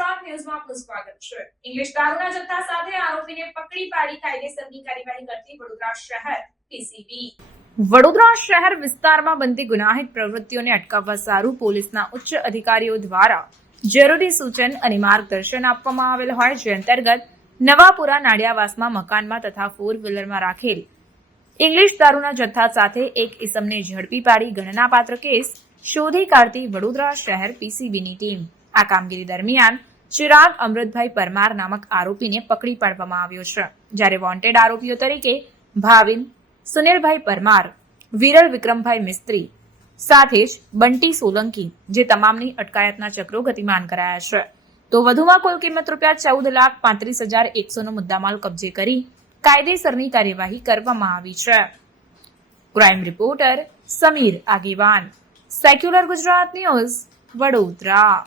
આપનું સ્વાગત છે. ઇંગ્લિશ દારૂના જથ્થા સાથે આરોપીને પકડી પાડી કાયદેસરની કાર્યવાહી કરતી વડોદરા શહેર પીસીબી વડોદરા શહેર વિસ્તારમાં બનતી ગુનાહિત પ્રવૃત્તિઓને અટકાવવા સારું પોલીસના ઉચ્ચ અધિકારીઓ દ્વારા જરૂરી સૂચન અને માર્ગદર્શન આપવામાં આવેલ હોય, જે અંતર્ગત નવાપુરા નાડિયાવાસમાં મકાનમાં તથા ફોર વ્હીલરમાં રાખેલ ઇંગ્લિશ દારૂના જથ્થા સાથે એક ઇસમને ઝડપી પાડી ગણનાપાત્ર કેસ શોધી કાઢતી વડોદરા શહેર પીસીબીની ટીમ. આ કામગીરી દરમિયાન ચિરાગ અમૃતભાઈ પરમાર નામક આરોપીને પકડી પાડવામાં આવ્યો છે. જ્યારે વોન્ટેડ આરોપીઓ તરીકે ભાવિન, સુનિલભાઈ પરમાર, વિરલ વિક્રમભાઈ મિસ્ત્રી સાથે જ બંટી સોલંકી જે તમામની અટકાયતના ચક્રો ગતિમાન કરાયા છે. તો વધુમાં કુલ કિંમત રૂપિયા ચૌદ લાખ પાંત્રીસ હજાર એકસોનો મુદ્દામાલ કબજે કરી કાયદેસરની કાર્યવાહી કરવામાં આવી છે. Crime reporter Sameer Agewan. Secular Gujarat news Vadodara.